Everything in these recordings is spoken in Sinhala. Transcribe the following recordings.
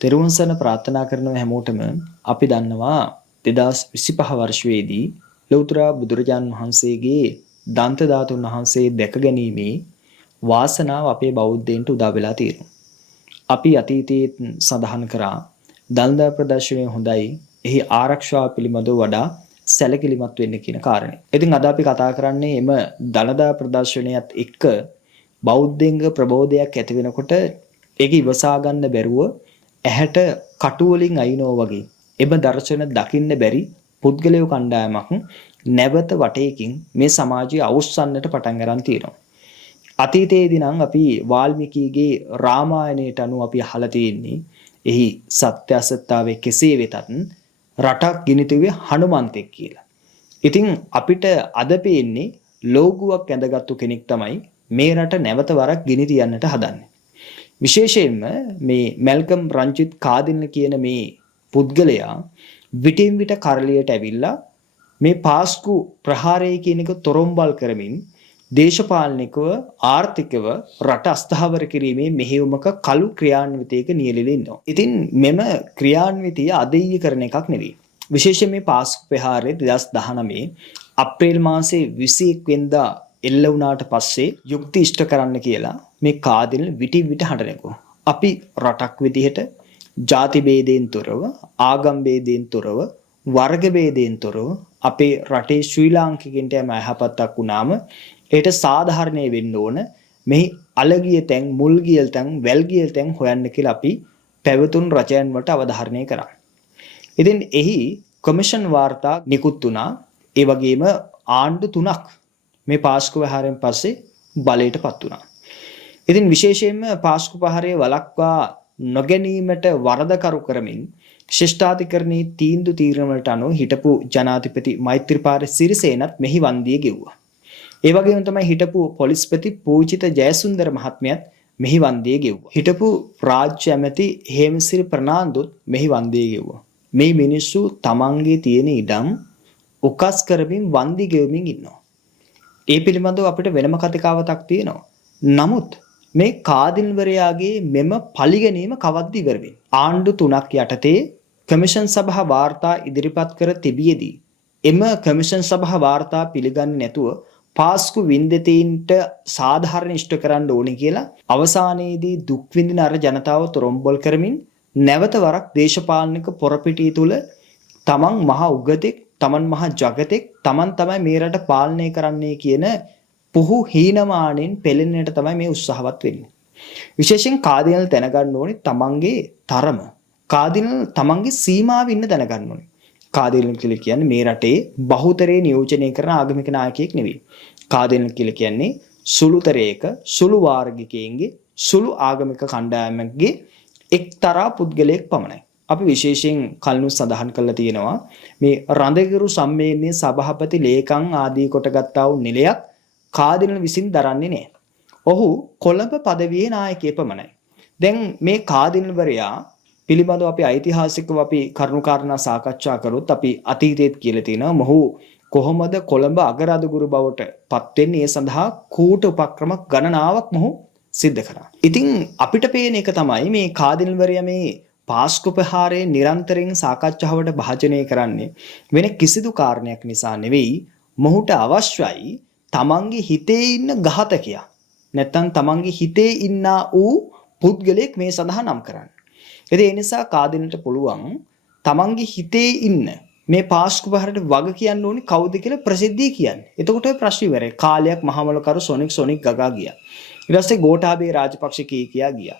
තෙරුවන් සරණ ප්‍රාර්ථනා කරන හැමෝටම අපි දන්නවා 2025 වර්ෂයේදී ලෞතර බුදුරජාන් වහන්සේගේ දන්ත ධාතුන් වහන්සේ දැක ගැනීමේ වාසනාව අපේ බෞද්ධයන්ට උදා වෙලා තියෙනවා. අපි අතීතයේ සඳහන් කරා දන්දා ප්‍රදර්ශනය හොඳයි, එහි ආරක්ෂාව පිළිබඳව වඩා සැලකිලිමත් වෙන්න කියන කාරණේ. ඉතින් අද අපි කතා කරන්නේ එම දලදා ප්‍රදර්ශනයත් එක්ක බෞද්ධංග ප්‍රබෝධයක් ඇති වෙනකොට ඒක ඉවසා ගන්න බැරුව ඇහැට කටු වලින් අයිනෝ වගේ එබ දර්ශන දකින්න බැරි පුද්ගලයෝ කණ්ඩායමක් නැවත වටේකින් මේ සමාජය අවුස්සන්නට පටන් ගන්න තියෙනවා. අතීතයේදී නම් අපි වාල්මීකිගේ රාමායනයට අනුව අපි අහලා තියෙන්නේ එහි සත්‍ය අසත්‍යතාවය කෙසේ වෙතත් රටක් ගිනිතුවේ හනුමන්තෙක් කියලා. ඉතින් අපිට අද පේන්නේ ලෝගුවක් ඇඳගත්තු කෙනෙක් තමයි මේ රට නැවත වරක් ගිනි තියන්නට හදන්නේ. විශේෂයෙන්ම මේ මැල්කම් රංජිත් කාදින්න කියන මේ පුද්ගලයා විටින් විට කරලියට ඇවිල්ලා මේ පාස්කු ප්‍රහාරය කියන එක තොරොම්බල් කරමින් දේශපාලනිකව ආර්ථිකව රට අස්ථාවර කිරීමේ මෙහෙයුමක කළු ක්‍රියාන්විතයක නියැලෙලා ඉන්නවා. ඉතින් මෙම ක්‍රියාන්විතය අදෙය්‍ය කරන එකක් නෙවෙයි. විශේෂයෙන් මේ පාස්කු ප්‍රහාරය 2019 අප්‍රේල් මාසේ 21 වෙනිදා එල්ල වුණාට පස්සේ යුක්ති ඉෂ්ට කරන්න කියලා මේ කාදින විටින් විට හඬනකෝ. අපි රටක් විදිහට ಜಾති ભેදයෙන් තොරව, ආගම් ભેදයෙන් තොරව, වර්ග ભેදයෙන් තොරව අපේ රටේ ශ්‍රී ලාංකිකයන්ට යම යහපතක් වුණාම ඒට සාධාරණේ වෙන්න ඕන. මෙහි අලගිය තැන්, මුල්ගිය තැන්, වැල්ගිය තැන් හොයන්න කියලා අපි පැවතුම් රචයන් වලට අවධාරණය කරා. ඉතින් එහි කොමිෂන් වාර්තා නිකුත් වුණා. ඒ වගේම ආණ්ඩු 3ක් මේ පාස්කු ප්‍රහාරයෙන් පස්සේ බලයටපත් වුණා. ඉතින් විශේෂයෙන්ම පාස්කු ප්‍රහාරය වළක්වා නොගැනීමට වරදකරු කරමින් ශිෂ්ටාධිකරණයේ තීන්දුව තීරණ වලට අනුව හිටපු ජනාධිපති මෛත්‍රීපාල සිරිසේනත් මෙහි වන්දිය ගෙව්වා. ඒ වගේම තමයි හිටපු පොලිස්පති පූජිත ජයසුන්දර මහත්මයාත් මෙහි වන්දිය ගෙව්වා. හිටපු රාජ්‍ය ඇමති හේමසිරි ප්‍රනාන්දුත් මෙහි වන්දිය ගෙව්වා. මේ මිනිස්සු තමන්ගේ තියෙන ඉඩම් උකස් කරමින් වන්දි ගෙවමින් ඉන්නවා. ඒ පිළිබඳව අපිට වෙනම කතිකාවතක් තියෙනවා. නමුත් මේ කාදින්වරයාගේ මෙම පරිගැනීම කවද්ද ඉවර වෙන්නේ? ආණ්ඩු 3ක් යටතේ කමිෂන් සභා වාර්තා ඉදිරිපත් කර තිබියදී එම කමිෂන් සභා වාර්තා පිළිගන්නේ නැතුව පාස්කු වින්දිතීන්ට සාධාරණ ඉෂ්ට කරන්න ඕනේ කියලා අවසානයේදී දුක් විඳින අර ජනතාව තොරොම්බොල් කරමින් නැවත වරක් දේශපාලනික පොරපිටිය තුල තමන් මහ උගතෙක්, තමන් මහ ජගතෙක්, තමන් තමයි මේ රට පාලනය කරන්නේ කියන පුහු හීනමානෙන් පෙළෙන්නට තමයි මේ උත්සාහවත් වෙන්නේ. විශේෂයෙන් කාදිනල් දැනගන්න ඕනේ තමන්ගේ තරම. කාදිනල් තමන්ගේ සීමාව ඉන්න දැනගන්න ඕනේ. කාදිනල් කියලා කියන්නේ මේ රටේ බහුතරේ නියෝජනය කරන ආගමික නායකයෙක් නෙවෙයි. කාදිනල් කියලා කියන්නේ සුළුතරයක සුළු වාර්ගිකයෙන්ගේ සුළු ආගමික කණ්ඩායමකගේ එක්තරා පුද්ගලයෙක් පමණයි. අපි විශේෂයෙන් කලින් සඳහන් කරලා තියෙනවා මේ රඳගිරු සම්මේලනයේ සභාපති ලේකම් ආදී කොට ගත්තා වූ නිලයක් කාදිනල් විසින් දරන්නේ නැහැ. ඔහු කොළඹ පදවියේ නායකයෙක් පමණයි. දැන් මේ කාදිනල්වරයා පිළිබඳව අපි ඓතිහාසිකව අපි කරුණාකාරණා සාකච්ඡා කරොත් අපි අතීතයේත් කියලා තියෙනවා මොහු කොහොමද කොළඹ අගරාදුගුරු බවට පත් වෙන්නේ? ඒ සඳහා කූට උපක්‍රම ගණනාවක් මොහු සිද්ධ කරා. ඉතින් අපිට පේන එක තමයි මේ කාදිනල්වරයා මේ පාස්කු ප්‍රහාරයේ නිරන්තරයෙන් සාකච්ඡාවට භාජනය කරන්නේ වෙන කිසිදු කාරණයක් නිසා නෙවෙයි. මොහුට අවශ්‍යයි තමන්ගේ හිතේ ඉන්න ඝාතකයා. නැත්තම් තමන්ගේ හිතේ ඉන්නා වූ පුද්ගලයෙක් මේ සඳහා නම් කරන්න. ඒ නිසා කාදිනට පුළුවන් තමන්ගේ හිතේ ඉන්න මේ පාස්කු ප්‍රහාරයට වග කියන්න ඕනි කවුද කියලා ප්‍රසිද්ධිය කියන්නේ. එතකොට ඔය ප්‍රශ්නේ ඉවරයි. කාලයක් මහමලකරු සොනික් ගගා ගියා. ඊට පස්සේ ගෝඨාභය රාජපක්ෂ කියා ගියා.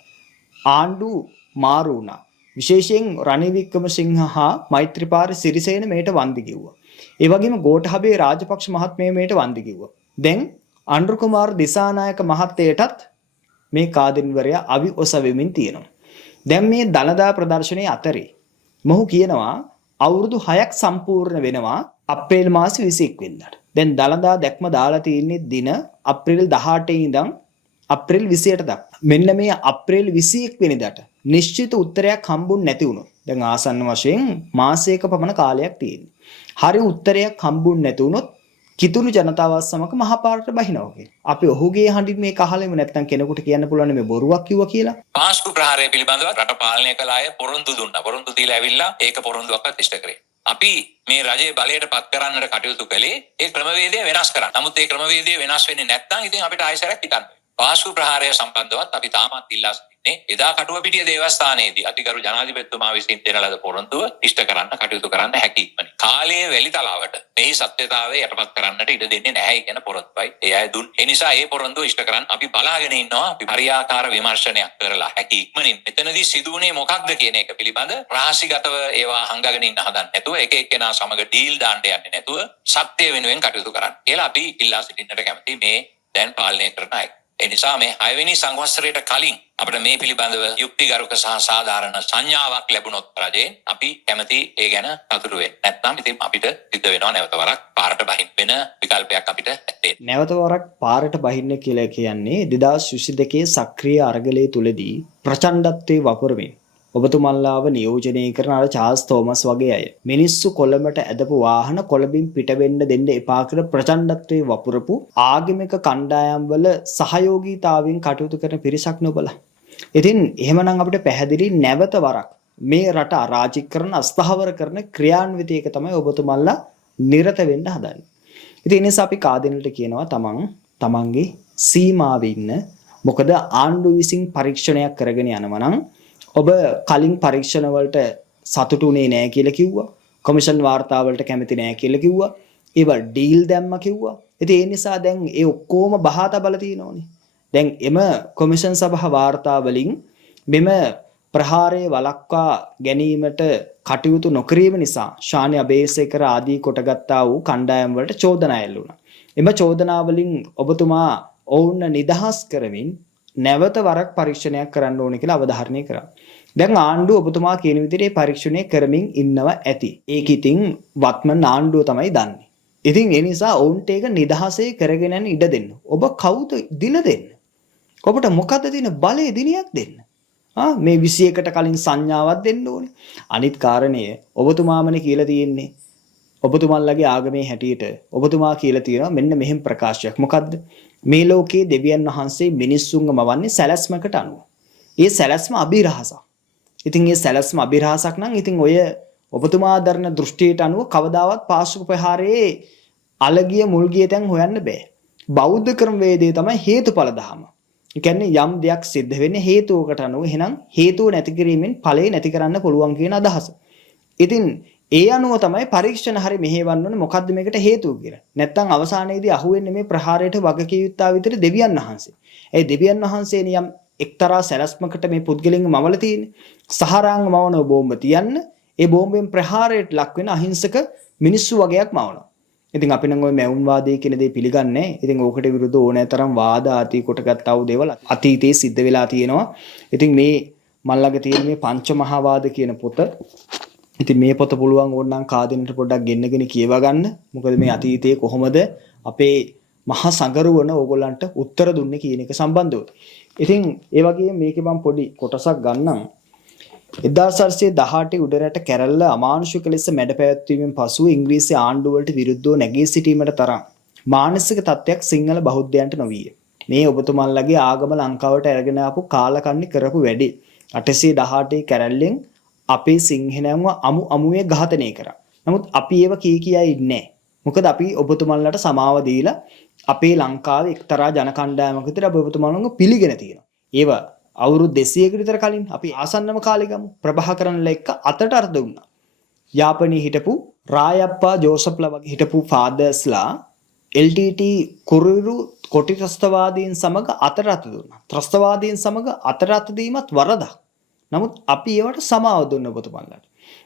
ආණ්ඩු මාරු වුණා. විශේෂයෙන් රනිල් වික්‍රමසිංහ හා මෛත්‍රීපාල සිරිසේන මේට වන්දි කිව්වා. ඒ වගේම ගෝඨාභය රාජපක්ෂ මහත්මයා මේට වන්දි කිව්වා. දැන් අනුර කුමාර දිසානායක මහත්තයටත් මේ කාදින්වරයා අවි ඔසවෙමින් තියෙනවා. දැන් මේ දලදා ප්‍රදර්ශනයේ අතරේ මොහු කියනවා අවුරුදු 6ක් සම්පූර්ණ වෙනවා අප්‍රේල් මාසේ 21 වෙනිදාට. දැන් දලදා දැක්ම දාලා තියෙන්නේ දින අප්‍රේල් 18 ඉඳන් අප්‍රේල් 28 දක්වා. මෙන්න මේ අප්‍රේල් 21 වෙනිදාට නිශ්චිත උත්තරයක් හම්බුනේ නැති වුණොත් දැන් ආසන්න වශයෙන් මාසයක පමණ කාලයක් තියෙනවා. හරි උත්තරයක් හම්බුනේ නැති වුණොත් කිතුණු ජනතාවත් සමග මහපාරට බහිනවා කියලා. අපි ඔහුගේ හඬින් මේක අහලෙම නැත්තම් කෙනෙකුට කියන්න පුළුවන් මේ බොරුවක් කිව්වා කියලා. පාස්කු ප්‍රහාරය පිළිබඳව රට පාලනය කළ අය පොරොන්දු දුන්නා. පොරොන්දු දීලා ඇවිල්ලා ඒක පොරොන්දුවක්වත් ඉෂ්ට කරේ. අපි මේ රජයේ බලයට පත් කරන්නට කටයුතු කළේ ඒ ක්‍රමවේදය වෙනස් කරන්න. නමුත් ඒ ක්‍රමවේදය වෙනස් වෙන්නේ නැත්නම් ඉතින් අපිට ආයෙසරක් හිතන්න. පාස්කු ප්‍රහාරය සම්බන්ධවත් අපි තාමත් ඉල්ලා සිටින්නේ එදා කටුවපිටිය දේවස්ථානයේදී අතිගරු ජනාධිපතිතුමා විසින් දෙන ලද පොරොන්දුව ඉෂ්ට කරන්න කටයුතු කරන්න හැකි. කාලයේ වැලිතලාවට මේ සත්‍යතාවය යටපත් කරන්නට ඉඩ දෙන්නේ නැහැ කියන පොරොන්දුවයි ඒ අය දුන්. ඒ නිසා ඒ පොරොන්දුව ඉෂ්ට කරන්න අපි බලාගෙන ඉන්නවා. අපි හරියාකාර විමර්ශනයක් කරලා හැකි ඉක්මනින් මෙතනදී සිදුුනේ මොකක්ද කියන එක පිළිබඳ රහසිගතව ඒවා හංගගෙන ඉන්න හදන්න නැතුව එක එක්කෙනා සමග ඩීල් දාන්න යන්නේ නැතුව සත්‍ය වෙනුවෙන් කටයුතු කරන්න කියලා අපි ඉල්ලා සිටින්නට කැමතියි මේ දැන් පාලනය කරන අය. ඒ නිසා මේ 6 වෙනි සංවත්සරයට කලින් අපිට මේ පිළිබඳව යුක්තිගරුක සහ සාධාරණ සංඥාවක් ලැබුණොත් රජයෙන් අපි කැමති ඒ ගැන අතුරු වෙන්න. නැත්නම් ඉතින් අපිට සිද්ධ වෙනවා නැවත වරක් පාරට බහින්න වෙන විකල්පයක් අපිට නැත්තේ. නැවත වරක් පාරට බහින්න කියලා කියන්නේ 2022 සක්‍රීය අරගලයේ තුලදී ප්‍රචණ්ඩත්වයේ වපුරමින් ඔබතුමන්ලාව නියෝජනය කරන අර චාල්ස් තෝමස් වගේ අය මිනිස්සු කොළඹට ඇදපු වාහන කොළඹින් පිට වෙන්න දෙන්න එපා කියලා ප්‍රචණ්ඩත්වයේ වපුරපු ආගමික කණ්ඩායම් වල සහයෝගීතාවයෙන් කටයුතු කරන පිරිසක් නොබලා. ඉතින් එහෙමනම් අපිට පැහැදිලි නැවත වරක් මේ රට අරාජික කරන අස්ථාවර කරන ක්‍රියාන්විතයක තමයි ඔබතුමන්ලා නිරත වෙන්න හදන්නේ. ඉතින් ඒ නිසා අපි කාදිනලට කියනවා තමන්ගේ සීමාවෙ ඉන්න. මොකද ආණ්ඩුව විසින් පරීක්ෂණයක් කරගෙන යනවා නම් ඔබ කලින් පරීක්ෂණ වලට සතුටුුනේ නැහැ කියලා කිව්වා. කොමිෂන් වාර්තා වලට කැමති නැහැ කියලා කිව්වා. ඒවා ඩීල් දැම්ම කිව්වා. ඉතින් ඒ නිසා දැන් ඒ ඔක්කොම බහා තබලා තියෙනෝනේ. දැන් එම කොමිෂන් සභා වාර්තා වලින් මෙම ප්‍රහාරය වළක්වා ගැනීමට කටයුතු නොකිරීම නිසා ශානි අබේසේකර ආදී කොටගත්තා වූ කණ්ඩායම් වලට චෝදනා එල්ලුණා. එම චෝදනා වලින් ඔබතුමා ඔවුන් නිදහස් කරමින් නැවත වරක් පරීක්ෂණයක් කරන්න ඕනේ කියලා අවධාරණය කරා. දැන් ආණ්ඩුව ඔබතුමා කියන විදිහට පරීක්ෂණය කරමින් ඉන්නවා ඇති. ඒක ඉතින් වත්මන් ආණ්ඩුව තමයි දන්නේ. ඉතින් ඒ නිසා ඔවුන්ට ඒක නිදහසේ කරගෙන යන්න ඉඩ දෙන්න. ඔබ කවුද දින දෙන්න? ඔබට මොකද්ද තියෙන බලයේ දිනියක් දෙන්න? මේ 21ට කලින් සංඥාවක් දෙන්න ඕනේ. අනිත් කාරණය ඔබතුමාමනේ කියලා තියෙන්නේ. ඔබතුමාලගේ ආගමේ හැටියට ඔබතුමා කියලා තියෙනවා මෙන්න මෙහෙම ප්‍රකාශයක්. මොකද්ද? මේ ලෝකයේ දෙවියන් වහන්සේ මිනිස්සුන්ව මවන්නේ සැලැස්මකට අනුව. ඒ සැලැස්ම අභිරහසක්. ඉතින් මේ සැලැස්ම අභිරහසක් නම් ඉතින් ඔය ඔබතුමා දරන දෘෂ්ටියට අනුව කවදාවත් පාසුක ප්‍රහාරයේ අලගිය මුල්ගිය තැන් හොයන්න බෑ. බෞද්ධ ක්‍රමවේදය තමයි හේතුඵල ධම. ඒ කියන්නේ යම් දෙයක් සිද්ධ වෙන්නේ හේතුවකට අනුව. එහෙනම් හේතුව නැති කිරීමෙන් ඵලය නැති කරන්න පුළුවන් කියන අදහස. ඉතින් ඒ අනුව තමයි පරීක්ෂණ හරි මෙහෙවන්න ඕනේ මොකද්ද මේකට හේතුව කියලා. නැත්තම් අවසානයේදී අහුවෙන්නේ මේ ප්‍රහාරයට වගකිය යුත්තා විතර දෙවියන් වහන්සේ. ඒ දෙවියන් වහන්සේනේ යම් එක්තරා සැලැස්මකට මේ පුද්ගලින්ව මවලා තියෙන්නේ. සහරාංග මවන බෝම්බ තියන්න ඒ බෝම්බෙන් ප්‍රහාරයට ලක් වෙන අහිංසක මිනිස්සු වගේක් මවනවා. ඉතින් අපි නම් ওই මැවුම් වාදයේ කියන දේ පිළිගන්නේ නැහැ. ඉතින් ඕකට විරුද්ධව ඕනෑතරම් වාද ආදී කොටගත්තා වූ දේවල් අතීතයේ සිද්ධ වෙලා තියෙනවා. ඉතින් මේ මල්ලගේ තියෙන මේ පංචමහාවාද කියන පොත ඉතින් මේ පොත පුළුවන් ඕනනම් කාදිනට පොඩ්ඩක් ගෙන්නගෙන කියවා ගන්න. මොකද මේ අතීතයේ කොහොමද අපේ මහා සංගරුවන ඕගොල්ලන්ට උත්තර දුන්නේ කියන එක සම්බන්ධව. ඉතින් ඒ වගේම මේකේ මම පොඩි කොටසක් ගන්නම්. 1818 උඩරට කැරැල්ල අමානුෂික ලෙස මැඩ පැවැත්වීමෙන් පසු ඉංග්‍රීසි ආණ්ඩුව වලට විරුද්ධව නැගී සිටීමට තරම් මානසික තත්ත්වයක් සිංහල බෞද්ධයන්ට නොවිය. මේ ඔබතුමන්ලගේ ආගම ලංකාවට අරගෙන ආපු කාලකන්ණි කරපු වැඩි 818 කැරැල්ලෙන් අපේ සිංහලයන්ව අමුවේ ඝාතනය කරා. නමුත් අපි ඒව කියා ඉන්නේ. මොකද අපි ඔබතුමන්ලට සමාව දීලා අපේ ලංකාවේ එක්තරා ජන කණ්ඩායමක විතර ඔබතුමන්ලව පිළිගෙන තියෙනවා. ඒව අවුරුදු 200කට විතර කලින් අපි ආසන්නම කාලේ ගමු ප්‍රභාකරන්ලා එක්ක අතට අර දුන්නා. යාපනයේ හිටපු රායප්පා ජෝසප්ලා වගේ හිටපු ෆාදර්ස්ලා LTT කුරුරු කොටි ත්‍රස්තවාදීන් සමග අතට දුන්නා. ත්‍රස්තවාදීන් සමග අතට දීමත් වරදක්. නමුත් අපි ඒවට සමාව දුන්න ඔබතුමන්ලාට.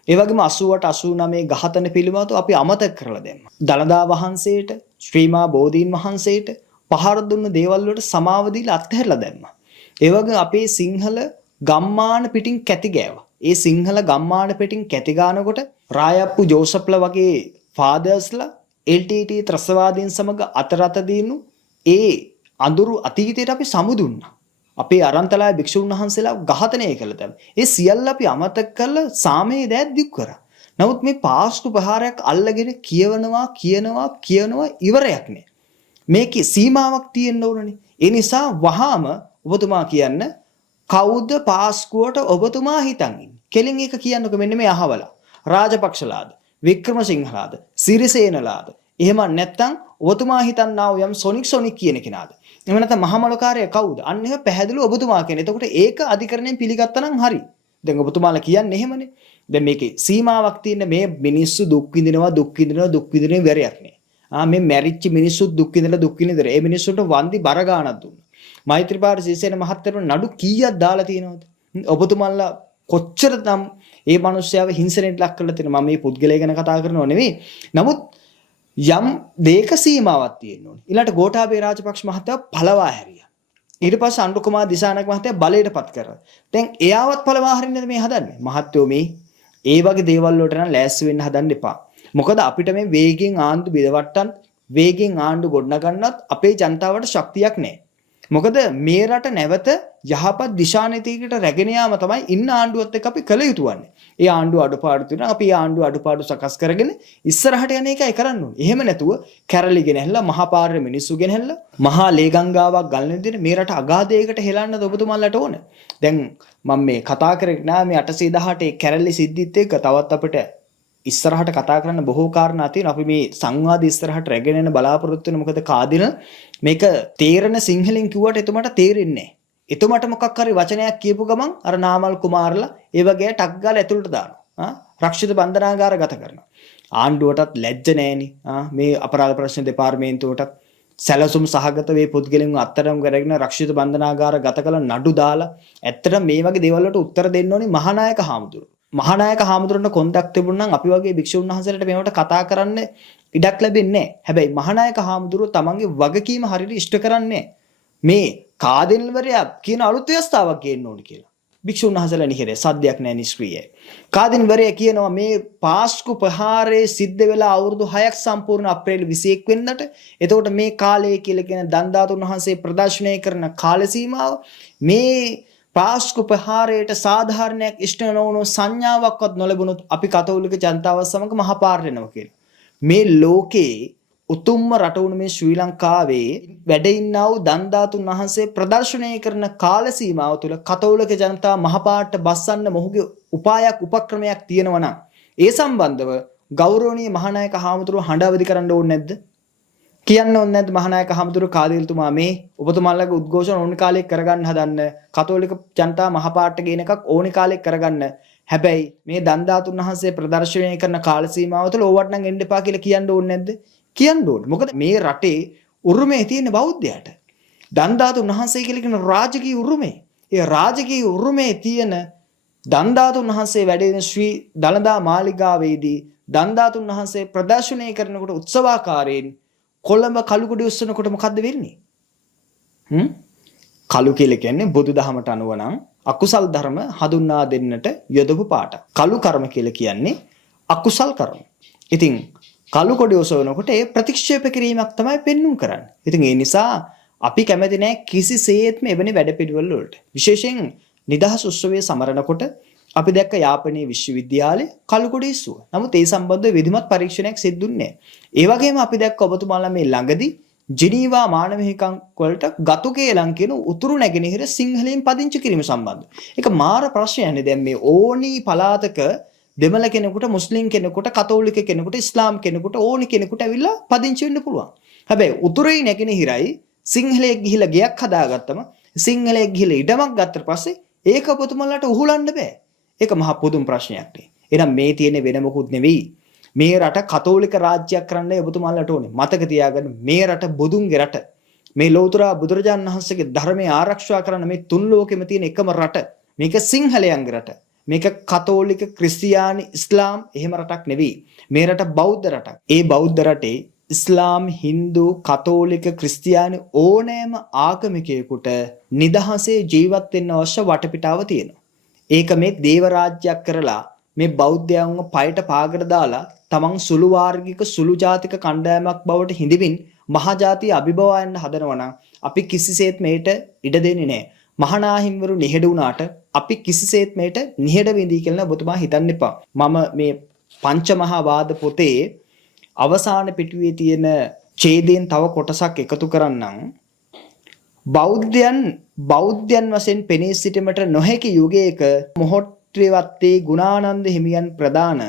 ඒ වගේම 88 89 ඝාතන පිළිබඳව අපි අමතක කරලා දැම්මා. දලදා වහන්සේට, ශ්‍රීමා බෝධීන් වහන්සේට පහර දුන්න දේවල් වලට සමාව දීලා අත්හැරලා දැම්මා. ඒ වගේ අපේ සිංහල ගම්මාන පිටින් කැති ගෑවා. ඒ සිංහල ගම්මාන පිටින් කැති ගන්නකොට රායප්පු ජෝසප්ලා වගේ ෆාදර්ස්ලා LTT ත්‍රස්තවාදීන් සමග අතරත දිනු ඒ අඳුරු අතීතයට අපි සමුදුන්නා. අපේ අරන්තලාය භික්ෂුන් වහන්සේලා ඝාතනය කළා. ඒ සියල්ල අපි අමතක කරලා සාමයේ දෑත් දික් කරා. නමුත් මේ පාස්කු ප්‍රහාරයක් අල්ලගෙන කියනවා ඉවරයක් නෑ. මේකේ සීමාවක් තියෙන්න ඕනනේ. ඒ නිසා වහාම ඔබතුමා කියන්න කවුද පාස්කුවට ඔබතුමා හිතන් ඉන්නේ? කෙලින් එක කියන්නකො මෙන්න මේ අහවලා. රාජපක්ෂලාද, වික්‍රමසිංහලාද, සිරිසේනලාද? එහෙම නැත්නම් ඔබතුමා හිතන්නා වූ යම් සොනික් කියන කෙනාද? එහෙම නැත්නම් මහමලකාරය කවුද? අන්න එහෙම පැහැදිලිව ඔබතුමා කියන්නේ. එතකොට ඒක අධිකරණයෙන් පිළිගත්තා නම් හරි. දැන් ඔබතුමාලා කියන්නේ එහෙමනේ. දැන් මේකේ සීමාවක් තියෙන මේ මිනිස්සු දුක් විඳිනවා වෙරයක් නේ. මේ මැරිච්ච මිනිස්සු දුක් විඳිනවා. ඒ මිනිස්සුන්ට වන්දි බර ගාණක් දුන්නා. මෛත්‍රීපාල සිරිසේන මහත්තයාට නඩු කීයක් දාලා තියෙනවද? ඔබතුමාලා කොච්චර නම් ඒ මිනිස්යාව හිංසනයට ලක් කරලා තියෙනවා. මම මේ පුද්ගලයා ගැන කතා කරනව නෙවෙයි. නමුත් යම් දෙයක සීමාවක් තියෙන්න ඕනේ. ඊළඟට ගෝඨාභය රාජපක්ෂ මහත්තයා පළවා හැරියා. ඊට පස්සේ අනුර කුමාර දිසානායක මහත්තයා බලයටපත් කරා. දැන් එයාවත් පළවා හරින්නද මේ හදන්නේ? මහත්තයෝ මේ ඒ වගේ දේවල් වලට නම් ලෑස්ති වෙන්න හදන්න එපා. මොකද අපිට මේ වේගෙන් ආණ්ඩු බෙදවට්ටන් වේගෙන් ආණ්ඩු ගොඩනගන්නත් අපේ ජනතාවට ශක්තියක් නැහැ. මොකද මේ රට නැවත යහපත් දිශානීතියකට රැගෙන යාම තමයි ඉන්න ආණ්ඩුවත් එක්ක අපි කළ යුතු වන්නේ. ඒ ආණ්ඩුව අඩුපාඩු තියෙනවා. අපි ඒ ආණ්ඩුව අඩුපාඩු සකස් කරගෙන ඉස්සරහට යන එකයි කරන්න ඕනේ. එහෙම නැතුව කැරලි ගෙනහැල්ලා මහා පාරේ මිනිස්සු ගෙනහැල්ලා මහා ලේ ගංගාවක් ගලන විදිහට මේ රට අගාධයකට හෙලන්නද ඔබතුමාලට ඕන. දැන් මම මේ කතා කරේ නෑ මේ 818 කැරලි සිද්ධිත් එක්ක තවත් අපිට ඉස්සරහට කතා කරන්න බොහෝ කාරණා තියෙනවා. අපි මේ සංවාද ඉස්සරහට රැගෙන යන බලාපොරොත්තු වෙන මොකද කාදින මේක තේරෙන සිංහලෙන් කිව්වට එතුමට තේරෙන්නේ නැහැ. එතුමට මොකක් හරි වචනයක් කියපු ගමන් අර නාමල් කුමාරලා ඒ වගේ ටක් ගාලා ඇතුළට දානවා. රක්ෂිත බන්ධනාගාර ගත කරනවා. ආණ්ඩුවටත් ලැජ්ජ නැහෙනි. මේ අපරාධ ප්‍රශ්න දෙපාර්තමේන්තුවටත් සැලසුම් සහගත වේ පුද්ගලයන්ව අත්අඩංගු කරගෙන රක්ෂිත බන්ධනාගාර ගත කළ නඩු දාලා ඇත්තට මේ වගේ දේවල් වලට උත්තර දෙන්න ඕනේ මහානායක හාමුදුරුවෝ. මහානායක හාමුදුරන්ට කොන්දක් තිබුණා නම් අපි වගේ භික්ෂුන් වහන්සේලාට මේවට කතා කරන්න ඉඩක් ලැබෙන්නේ නැහැ. හැබැයි මහානායක හාමුදුරුවෝ තමන්ගේ වගකීම හරියට ඉෂ්ට කරන්නේ මේ කාදින්වරයා කියන අලුත් ව්‍යවස්ථාවක් ගේන්න ඕනේ කියලා. භික්ෂුන් වහන්සේලා නිහිරේ සද්දයක් නැහැ නිෂ්ක්‍රීයයි. කාදින්වරයා කියනවා මේ පාස්කු ප්‍රහාරයේ සිද්ධ වෙලා අවුරුදු 6ක් සම්පූර්ණ අප්‍රේල් 21 වෙනිදාට. එතකොට මේ කාලය කියලා කියන දන්දාතුන් වහන්සේ ප්‍රදර්ශනය කරන කාල සීමාව මේ පාස්කු ප්‍රහාරයට සාධාරණයක් ඉෂ්ට නොවුණු සංඥාවක්වත් නොලැබුණොත් අපි කතෝලික ජනතාව සමග මහපාර වෙනවා කියලා. මේ ලෝකේ උතුම්ම රට වුණු මේ ශ්‍රී ලංකාවේ වැඩ ඉන්නා වූ දන්දාතුන් වහන්සේ ප්‍රදර්ශනය කරන කාල සීමාව තුළ කතෝලික ජනතාව මහපාරට බස්සන්න මොහුගේ උපායක් උපක්‍රමයක් තියෙනවා නම් ඒ සම්බන්ධව ගෞරවනීය මහානායක හාමුදුරුවෝ හඬ අවදි කරන්න ඕනේ නැද්ද? කියන්න ඕනේ නැද්ද මහානායක හාමුදුරුවෝ කාදිල්තුමා මේ ඔබතුමාලගේ උද්ඝෝෂණ ඕනි කාලෙක කරගන්න හදන්න කතෝලික ජනතාව මහපාරට ගේන එකක් ඕනි කාලෙක කරගන්න. හැබැයි මේ දන්දාතුන් වහන්සේ ප්‍රදර්ශනය කරන කාල සීමාව තුළ ඕවට නම් එන්න එපා කියලා කියන්න ඕනේ නැද්ද? කියන්න ඕනේ. මොකද මේ රටේ උරුමේ තියෙන බෞද්ධයාට දන්දාතුන් වහන්සේ කියලා කියන රාජකීය උරුමේ. ඒ රාජකීය උරුමේ තියෙන දන්දාතුන් වහන්සේ වැඩ ඉන ශ්‍රී දළදා මාලිගාවේදී දන්දාතුන් වහන්සේ ප්‍රදර්ශනය කරනකොට උත්සවාකාරයෙන් කොළඹ කළුකුඩි උස්සනකොට මොකද්ද වෙන්නේ? කළු කියලා කියන්නේ බුදුදහමට අනුව නම් අකුසල් ධර්ම හඳුන්වා දෙන්නට යොදපු පාට. කළු කර්ම කියලා කියන්නේ අකුසල් කර්ම. ඉතින් කළු කොඩි ඔසවනකොට ඒ ප්‍රතික්ෂේප කිරීමක් තමයි පෙන්눔 කරන්නේ. ඉතින් ඒ නිසා අපි කැමති නැහැ කිසිසේත්ම එවැනි වැඩපිළිවෙල වලට. විශේෂයෙන් නිදහස් උත්සවයේ සමරනකොට අපි දැක්ක යාපනයේ විශ්වවිද්‍යාලයේ කළු කොඩි ඉස්සුව. නමුත් ඒ සම්බන්ධව විධිමත් පරීක්ෂණයක් සිදුුන්නේ නැහැ. ඒ වගේම අපි දැක්ක ඔබතුමාලා මේ ළඟදී ජිනීවා මානව හිමිකම් වලට ගතුකේලම් කියන උතුරු නැගෙනහිර සිංහලෙන් පදිංචි කිරීම සම්බන්ධ. ඒක මාර ප්‍රශ්නයක්නේ. දැන් මේ ඕනි පළාතක දෙමළ කෙනෙකුට මුස්ලිම් කෙනෙකුට කතෝලික කෙනෙකුට ඉස්ලාම් කෙනෙකුට ඕනි කෙනෙකුට ඇවිල්ලා පදිංචි වෙන්න පුළුවන්. හැබැයි උතුරේ නැගෙනහිරයි සිංහලයේ ගිහිලා ගයක් හදාගත්තම සිංහලයේ ගිහිලා ඉඩමක් ගත්තට පස්සේ ඒක ඔබතුමාලාට උහුලන්න බෑ. ඒක මහා පුදුම ප්‍රශ්නයක් නේ. එහෙනම් මේ තියෙන වෙන මොකුත් නෙවෙයි. මේ රට කතෝලික රාජ්‍යයක් කරන්නයි ඔබතුමාලට ඕනේ. මතක තියාගන්න මේ රට බුදුන්ගේ රට. මේ ලෞතර බුදුරජාණන් වහන්සේගේ ධර්මය ආරක්ෂා කරන මේ තුන් ලෝකෙම තියෙන එකම රට. මේක සිංහලයන්ගේ රට. මේක කතෝලික ක්‍රිස්තියානි ඉස්ලාම් එහෙම රටක් නෙවෙයි. මේ රට බෞද්ධ රටක්. ඒ බෞද්ධ රටේ ඉස්ලාම් හින්දු කතෝලික ක්‍රිස්තියානි ඕනෑම ආගමිකයෙකුට නිදහසේ ජීවත් වෙන්න අවශ්‍ය වටපිටාව තියෙනවා. ඒක මේ දේව රාජ්‍යයක් කරලා මේ බෞද්ධයන්ව පයට පාගට දාලා තමන් සුළු වාර්ගික සුළු ජාතික කණ්ඩායමක් බවට හිඳමින් මහජාතිය අභිබවයන් හදනවා නම් අපි කිසිසේත් මේට ඉඩ දෙන්නේ නැහැ. මහානාහිම්වරු නිහෙඩ වුණාට අපි කිසිසේත් මේට නිහෙඩ වෙඳී කියලා ඔබතුමා හිතන්න එපා. මම මේ පංචමහා වාද පොතේ අවසාන පිටුවේ තියෙන ඡේදයෙන් තව කොටසක් එකතු කරන්නම්. බෞද්ධයන් වශයෙන් පෙනී සිටීමට නොහැකි යුගයක මොහොට්ටේවත්තේ ගුණානන්ද හිමියන් ප්‍රදාන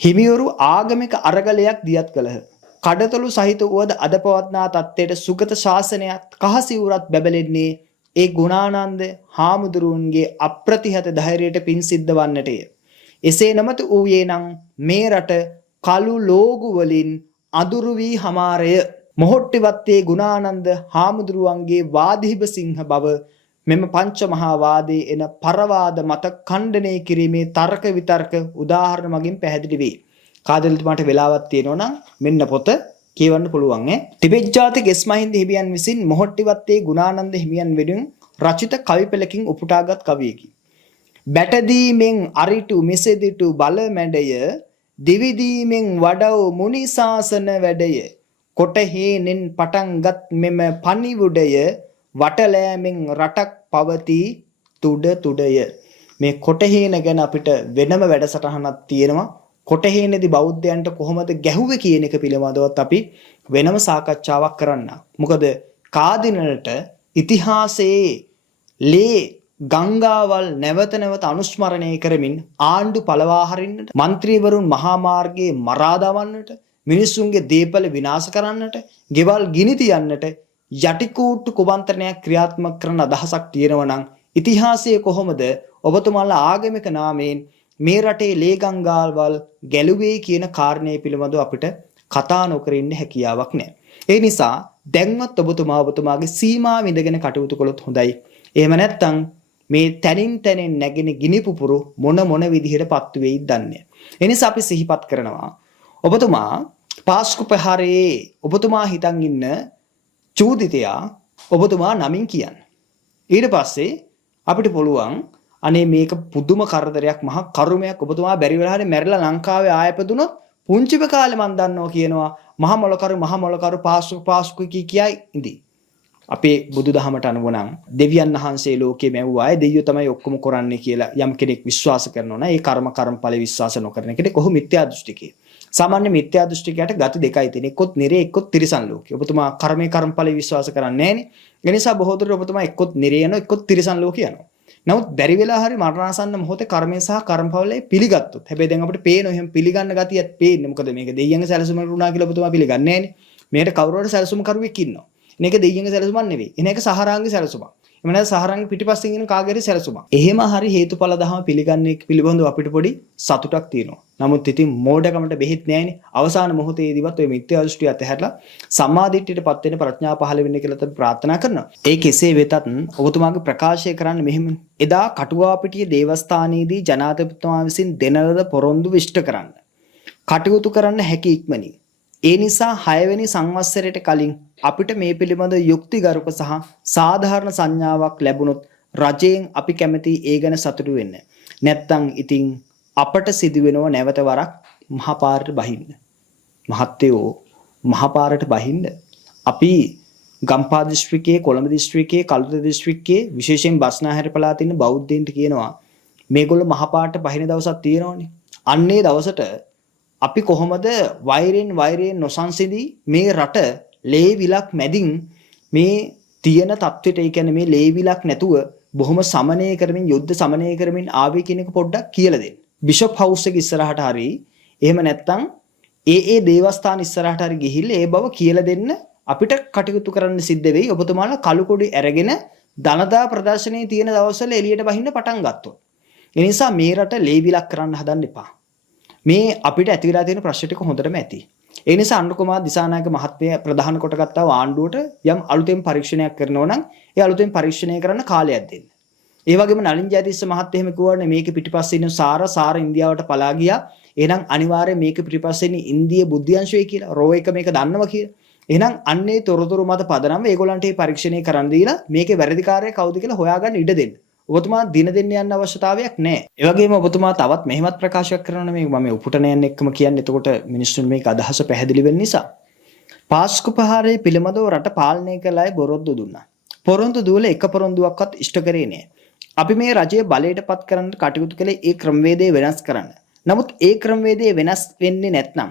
හිමිවරු ආගමික අරගලයක් දියත් කළහ. කඩතොළු සහිත වුවද අද පවත්නා තත්ත්වයට සුගත ශාසනයක් කහසිවුරත් බැබලෙන්නේ ඒ ගුණානන්ද හාමුදුරුවන්ගේ අප්‍රතිහත ධෛර්යයට පින් සිද්ධ වන්නටය. එසේ නමත වූයේ නම් මේ රට කළු ලෝගු වලින් අඳුරු වී හමාරය. මොහොට්ටිවත්තේ ගුණානන්ද හාමුදුරුවන්ගේ වාදිහිබ සිංහ බව මෙම පංච මහා වාදයේ එන පරවාද මත ඛණ්ඩනය කිරීමේ තර්ක විතර්ක උදාහරණ මගින් පැහැදිලි වේ. කාදලිතුමාට වෙලාවක් තියෙනවා නම් මෙන්න පොත කියවන්න පුළුවන් ඈ. ටිබෙට් ජාතික එස්මහින්ද හිමියන් විසින් මොහොට්ටිවත්තේ ගුණානන්ද හිමියන් වෙනුවෙන් රචිත කවි පෙළකින් උපුටාගත් කවියකි. බැටදීමෙන් අරිටු මෙසෙදිටු බල මැඩය දිවිදීමෙන් වඩව මුනි ශාසන වැඩය කොටහේනෙන් පටන්ගත් මෙම පණිවුඩය වටලෑමෙන් රටක් පවතී තුඩ තුඩය. මේ කොටහේන ගැන අපිට වෙනම වැඩසටහනක් තියෙනවා. කොටහේනේදී බෞද්ධයන්ට කොහොමද ගැහුවේ කියන එක පිළිබඳවත් අපි වෙනම සාකච්ඡාවක් කරන්න. මොකද කාදිනලට ඉතිහාසයේ ලේ ගංගාවල් නැවත නැවත අනුස්මරණය කරමින් ආණ්ඩු පළවා හරින්නට, മന്ത്രിවරුන් මහා මාර්ගයේ මරා දමන්නට, මිනිසුන්ගේ දේපල විනාශ කරන්නට, ගෙවල් ගිනි තියන්නට යටිකූට්ටු කුමන්ත්‍රණයක් ක්‍රියාත්මක කරන අදහසක් තියෙනවා නම් ඉතිහාසයේ කොහොමද ඔබතුමාලා ආගමික නාමයෙන් මේ රටේ ලේ ගංගාවල් ගැලුවේ කියන කාරණේ පිළිබඳව අපිට කතා නොකර ඉන්න හැකියාවක් නැහැ. ඒ නිසා දැන්වත් ඔබතුමාගේ සීමාව ඉඳගෙන කටයුතු කළොත් හොඳයි. එහෙම නැත්නම් මේ තනින් නැගෙන ගිනි පුපුරු මොන විදිහට පත්තු වෙයිද දන්නේ. ඒ නිසා අපි සිහිපත් කරනවා ඔබතුමා පාස්කු ප්‍රහාරයේ ඔබතුමා හිතන් ඉන්න චූදිතයා ඔබතුමා නමින් කියන්න. ඊට පස්සේ අපිට පුළුවන් අනේ මේක පුදුම කරදරයක් මහා කරුමයක් ඔබතුමා බැරි වෙලා හරි මැරිලා ලංකාවේ ආයපදුනොත් පුංචිම කාලේ මන් දන්නවා කියනවා මහා මොලකරු පාස්කු කියයි ඉඳී. අපේ බුදුදහමට අනුව නම් දෙවියන් වහන්සේ ලෝකේ මැව්වා අය දෙවියෝ තමයි ඔක්කොම කරන්නේ කියලා යම් කෙනෙක් විශ්වාස කරනවා නම් ඒ කර්මඵල විශ්වාස නොකරන කෙනෙක් කොහොම මිත්‍යා දෘෂ්ටිකේ. සාමාන්‍ය මිත්‍යා දෘෂ්ටිකයට ගති දෙකයි තියෙන. එක්කොත් නිරේ එක්කොත් තිරිසන් ලෝකේ. ඔබතුමා කර්මඵල විශ්වාස කරන්නේ නැහනේ. ඒ නිසා බොහෝ දුරට ඔබතුමා එක්කොත් නිරේ යනවා එක්කොත් තිරිසන් ලෝකේ යනවා. නමුත් බැරි වෙලා හරි මරණාසන්න මොහොතේ කර්මය සහ කර්මඵලයේ පිළිගත්තොත්. හැබැයි දැන් අපිට පේනවා එහෙම පිළිගන්න ගතියක් පේන්නේ. මොකද මේක දෙයියන්ගේ සැලසුමකට උනා කියලා ඔබතුමා පිළිගන්නේ නැහනේ. මේකට කවුරුහරි සැලසුම් කරුවෙක් ඉන්නවා. මේක දෙයියන්ගේ සැලසුමක් නෙවෙයි. එනක සහරාංගගේ සැලසුමක්. එමු නැත්නම් සහරාංග පිටිපස්සෙන් ඉන්න කාගේරි සැලසුමක්. එහෙම හරි හේතුඵල දහම පිළිගන්නේ පිළිබඳව අපිට පොඩි සතුටක් තියෙනවා. නමුත් ඉතින් මෝඩකමට බෙහෙත් නැහැනේ. අවසාන මොහොතේදීවත් ඔය මිත්‍යා දෘෂ්ටිය අතහැරලා සම්මාදිට්ඨියටපත් වෙන්න ප්‍රඥා පහළ වෙන්න කියලා අපි ප්‍රාර්ථනා කරනවා. ඒ කෙසේ වෙතත් ඔබතුමාගේ ප්‍රකාශය කරන්න මෙහෙම එදා කටුවාපිටිය දේවස්ථානයේදී ජනාධිපතිතුමා විසින් දෙන ලද පොරොන්දු විශ්ත කරන්න. කටයුතු කරන්න හැකි ඉක්මනින්. ඒ නිසා 6 වෙනි සංවත්සරයට කලින් අපිට මේ පිළිබඳ යුක්තිගරුක සහ සාධාරණ සංඥාවක් ලැබුණොත් රජයෙන් අපි කැමති ඒ ගැන සතුටු වෙන්න. නැත්තම් ඉතින් අපට සිදු වෙනව නැවත වරක් මහපාරට බහින්න. මහත්තයෝ මහපාරට බහින්න අපි ගම්පහ දිස්ත්‍රික්කයේ, කොළඹ දිස්ත්‍රික්කයේ, කළුතර දිස්ත්‍රික්කයේ විශේෂයෙන් බස්නාහිර පළාතේ ඉන්න බෞද්ධයින්ට කියනවා මේගොල්ලෝ මහපාරට බහින දවසක් තියෙනවනේ. අන්නේ දවසට අපි කොහොමද වෛරයෙන් නොසන්සිදී මේ රට ලේවිලක් මැදින් මේ තියෙන තත්ත්වයට, ඒ කියන්නේ මේ ලේවිලක් නැතුව බොහොම සමනය කරමින් යුද්ධ සමනය කරමින් ආවේ කියන එක පොඩ්ඩක් කියලා දෙන්න. බිෂොප් හවුස් එක ඉස්සරහට හරි එහෙම නැත්නම් ඒ දේවස්ථාන ඉස්සරහට හරි ගිහිල්ලා ඒ බව කියලා දෙන්න අපිට කටයුතු කරන්න සිද්ධ වෙයි. ඔබතුමාලා කළු කොඩි අරගෙන දනදා ප්‍රදර්ශනයේ තියෙන දවස්වල එළියට බහින්න පටන් ගත්තොත්. ඒ නිසා මේ රට ලේවිලක් කරන්න හදන්න එපා. මේ අපිට ඇති වෙලා තියෙන ප්‍රශ්න ටික හොඳටම ඇති. ඒ නිසා අනුර කුමාර දිසානායක මහත්මයා ප්‍රධාන කොට ගත්තා ආණ්ඩුවට යම් අලුතෙන් පරීක්ෂණයක් කරනවා නම් ඒ අලුතෙන් පරීක්ෂණය කරන්න කාලයක් දෙන්න. ඒ වගේම නලින් ජයතිස්ස මහත්තයා එහෙම කිව්වනේ මේක පිටිපස්සේ ඉන්න සාර ඉන්දියාවට පලා ගියා. එහෙනම් අනිවාර්යයෙන් මේක පිටිපස්සේ ඉන්න ඉන්දිය බුද්ධ්‍යංශය කියලා රෝ එක මේක දන්නවා කියලා. එහෙනම් අන්නේ තොරතුරු මත පදනම ඒගොල්ලන්ට මේ පරීක්ෂණය කරන්න දීලා මේකේ වැරදිකාරය කවුද කියලා හොයාගන්න ඉඩ දෙන්න. ඔබතුමා දින දෙන්න යන්න අවශ්‍යතාවයක් නැහැ. ඒ වගේම ඔබතුමා තවත් මෙහෙමත් ප්‍රකාශයක් කරනවා මේ මම උපුටනයන් එක්කම කියන්නේ. එතකොට මිනිස්සුන් මේක අදහස පැහැදිලි වෙන්න නිසා. පාස්කු ප්‍රහාරයේ පිළිමදව රට පාලනය කළ අය බොරොන්දු දුන්නා. පොරොන්දු දුවල එක පොරොන්දුවක්වත් ඉෂ්ට කරේ නෑ. අපි මේ රජය බලයටපත් කරන්න කටයුතු කළේ ඒ ක්‍රමවේදය වෙනස් කරන්න. නමුත් ඒ ක්‍රමවේදය වෙනස් වෙන්නේ නැත්නම්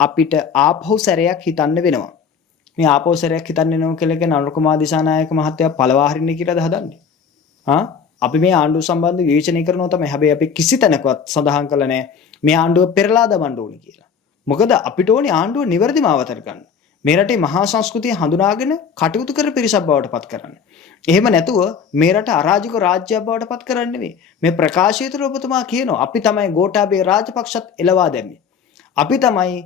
අපිට ආපහු සැරයක් හිතන්න වෙනවා. මේ ආපහු සැරයක් හිතන්න වෙනවා කියලා කියන අනුර කුමාර දිසානායක මහත්තයා පළවා හරින්නේ කියලාද හදන්නේ? අපි මේ ආණ්ඩුව සම්බන්ධ විවේචනය කරනවා තමයි. හැබැයි අපි කිසි තැනකවත් සඳහන් කළා නැහැ මේ ආණ්ඩුව පෙරලා දමන්න ඕනේ කියලා. මොකද අපිට ඕනේ ආණ්ඩුව නිවැරදිව අවතර ගන්න. මේ රටේ මහා සංස්කෘතිය හඳුනාගෙන කටයුතු කර පිරිසක් බවට පත් කරන්න. එහෙම නැතුව මේ රට අරාජික රාජ්‍යයක් බවට පත් කරන්නේ නෙවෙයි. මේ ප්‍රකාශය තුළ ඔබතුමා කියනවා අපි තමයි ගෝඨාභය රාජපක්ෂත් එලවා දැම්මේ. අපි තමයි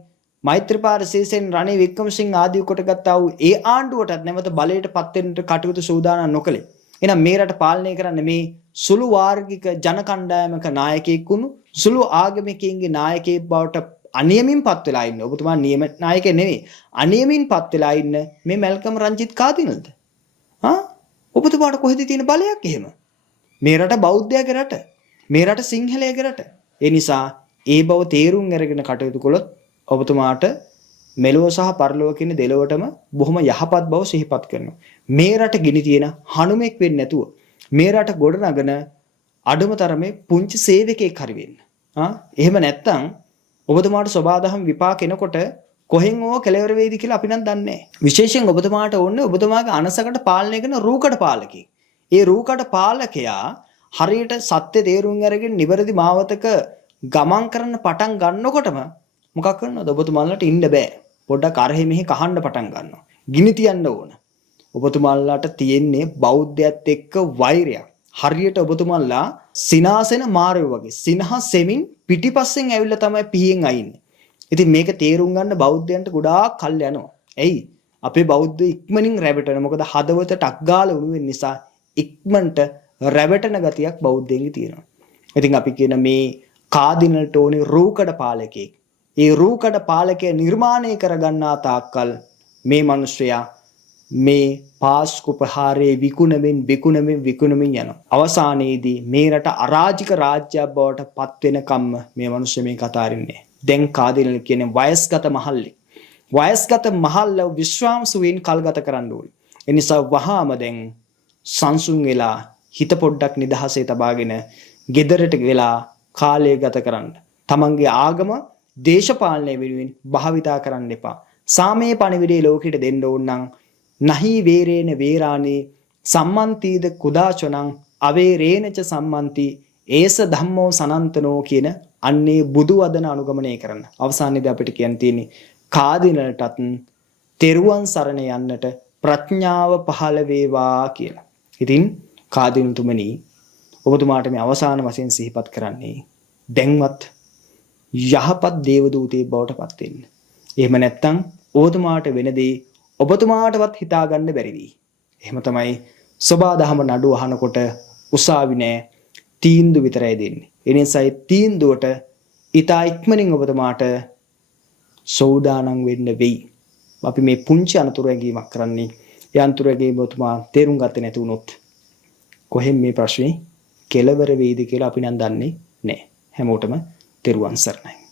මෛත්‍රීපාල සිරිසේන රනිල් වික්‍රමසිංහ ආදී කොටගත්තා වූ ඒ ආණ්ඩුවටත් නැවත බලයට පත් වෙන්නට කටයුතු සූදානම් නොකළේ. එහෙනම් මේ රට පාලනය කරන්න මේ සුළු වාර්ගික ජන කණ්ඩායමක නායකයෙක් වුණු සුළු ආගමිකයින්ගේ නායකයෙක් බවට අනියමින් පත් වෙලා ඉන්න. ඔබතුමා නියම නායකයෙක් නෙවෙයි. අනියමින් පත් වෙලා ඉන්න මේ මැල්කම් රංජිත් කාදිනල්ද? ඔබතුමාට කොහෙද තියෙන බලයක් එහෙම? මේ රට බෞද්ධයාගේ රට. මේ රට සිංහලයාගේ රට. ඒ නිසා ඒ බව තේරුම් අරගෙන කටයුතු කළොත් ඔබතුමාට මෙලොව සහ පරලොව කියන දෙලොවටම බොහොම යහපත් බව සිහිපත් කරනවා. මේ රට ගිනි තියෙන හනුමෙක් වෙන්නේ නැතුව මේ රට ගොඩනගන අඩුම තරමේ පුංචි සේවකයෙක් හරි වෙන්න. එහෙම නැත්තම් ඔබතුමාට සබාදහම් විපාක එනකොට කොහෙන් ඕව කෙලවර වේද කියලා අපි නම් දන්නේ නැහැ. විශේෂයෙන් ඔබතුමාට ඕනේ ඔබතුමාගේ අනසකට පාලනය කරන රූකඩ පාලකෙක්. ඒ රූකඩ පාලකයා හරියට සත්‍ය තේරුම් අරගෙන නිවැරදි මාවතක ගමන් කරන්න පටන් ගන්නකොටම මොකක් කරනවද? ඔබතුමාලට ඉන්න බෑ. පොඩ්ඩක් අරහෙ මෙහෙ කහන්න පටන් ගන්නවා. ගිනි තියන්න ඕන. ඔබතුමාලට තියෙන්නේ බෞද්ධයත් එක්ක වෛරයක්. හරියට ඔබතුමාලා සිනාසෙන මාරයෝ වගේ සිනහසෙමින් පිටිපස්සෙන් ඇවිල්ලා තමයි පිහියෙන් අයින්නේ. ඉතින් මේක තේරුම් ගන්න බෞද්ධයන්ට ගොඩාක් කල් යනවා. ඇයි? අපේ බෞද්ධ ඉක්මනින් රැවටෙන. මොකද හදවත ටක් ගාලා උණු වෙන නිසා ඉක්මනට රැවටෙන ගතියක් බෞද්ධයන්ගේ තියෙනවා. ඉතින් අපි කියන මේ කාදිනල්ට ඕනේ රූකඩ පාලකයෙක්. ඒ රූකඩ පාලකය නිර්මාණය කරගන්නා තාක්කල් මේ මිනිස්සයා මේ පාස්කු ප්‍රහාරයේ විකුණමින් යනවා. අවසානයේදී මේ රට අරාජික රාජ්‍යයක් බවට පත් වෙනකම්ම මේ මිනිස්සු මේ කතාරින්නේ. දැන් කාදිනල් කියන්නේ වයස්ගත මහල්ලෙක්. වයස්ගත මහල්ල විශ්වාසයෙන් කල්ගත කරන්න ඕනේ. ඒ නිසා වහාම දැන් සංසුන් වෙලා හිත පොඩ්ඩක් නිදහසේ තබාගෙන ගෙදරට වෙලා කාලය ගත කරන්න. තමන්ගේ ආගම දේශපාලනය වෙනුවෙන් භාවිතා කරන්න එපා. සාමයේ පණිවිඩය ලෝකෙට දෙන්න ඕන නම් නහි වේරේන වේරාණී සම්මන්තිද කුදාචනං අවේරේනච සම්මන්ති ඒස ධම්මෝ සනන්තනෝ කියන අන්නේ බුදු වදන අනුගමනය කරන්න. අවසානයේදී අපිට කියන්න තියෙන්නේ කාදිනලටත් තෙරුවන් සරණ යන්නට ප්‍රඥාව පහළ වේවා කියලා. ඉතින් කාදිනතුමනි ඔබතුමාට මේ අවසාන වශයෙන් සිහිපත් කරන්නේ දැන්වත් යහපත් දේවදූතයෙක් බවට පත් වෙන්න. එහෙම නැත්නම් ඔබතුමාට වෙන දේ ඔබතුමාටවත් හිතා ගන්න බැරි වෙයි. එහෙම තමයි සබාදහම නඩුව අහනකොට උසාවි නෑ තීන්දුව විතරයි දෙන්නේ. ඒ නිසා තීන්දුවට ඊතා ඉක්මනින් ඔබතුමාට සෝදානම් වෙන්න වෙයි. අපි මේ පුංචි අනතුරු ඇඟීමක් කරන්නේ. ඒ අනතුරු ඇඟීම ඔබතුමා තේරුම් ගත්තේ නැති වුණොත් කොහෙන් මේ ප්‍රශ්නේ කෙලවර වෙයිද කියලා අපි නම් දන්නේ නැහැ. හැමෝටම තෙරුවන් සරණයි.